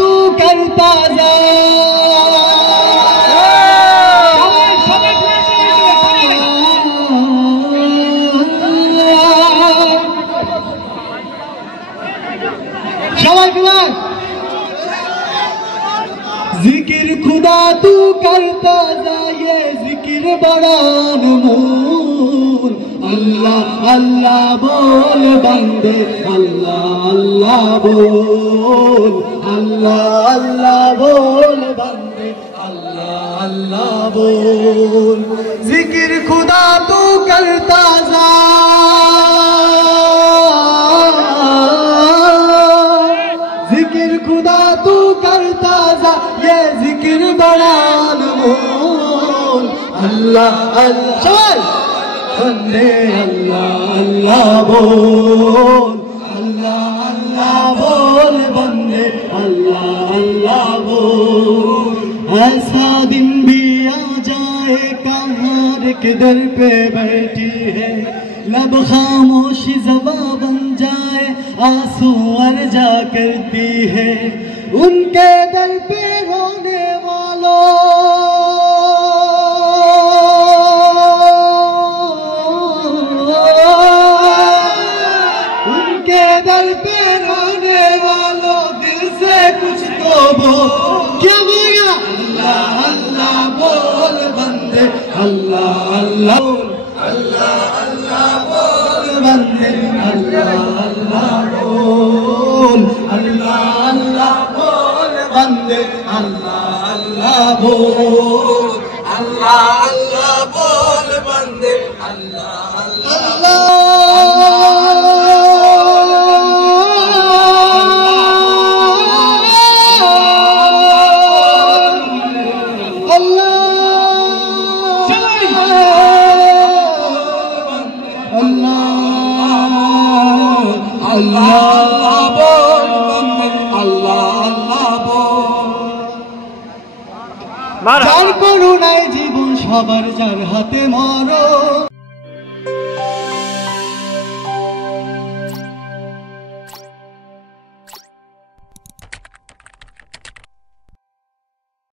तू करता जा जिक्र खुदा तू करता जा ये जिक्र बड़ा अनमोल अल्लाह अल्लाह बोल बंदे अल्लाह अल्लाह बोल अल्लाह अल्लाह बोल बंदे अल्लाह अल्लाह बोल जिक्र खुदा तू करता जा जिक्र खुदा तू करता जा ये जिक्र बड़ा अनमोल अल्लाह अल्लाह बंदे अल्लाह अल्लाह बोल अल्लाह अल्लाह बोल बंदे अल्लाह अल्लाह बोल ऐसा दिन भी आ जाए कहाँ के दर पे बैठी है लब खामोशी ज़बा बन जाए आंसू अर्जा करती है उनके दर पे रोने वालों उनके दर पे रोने वालों दिल से कुछ तो बोल क्या बोलेगा अल्लाह अल्लाह बोल बंदे अल्लाह अल्लाह अल्लाह अल्लाह बोल बंदे अल्लाह अल्लाह बोल अल्लाह अल्लाह बोल बंदे अल्लाह अल्लाह बोल अल्लाह अल्लाह बोल बंदे अल्लाह अल्लाह अल्लाह बोल अल्लाह अल्लाह बोल যার করুণায় জীবন সবার যার হাতে মরণ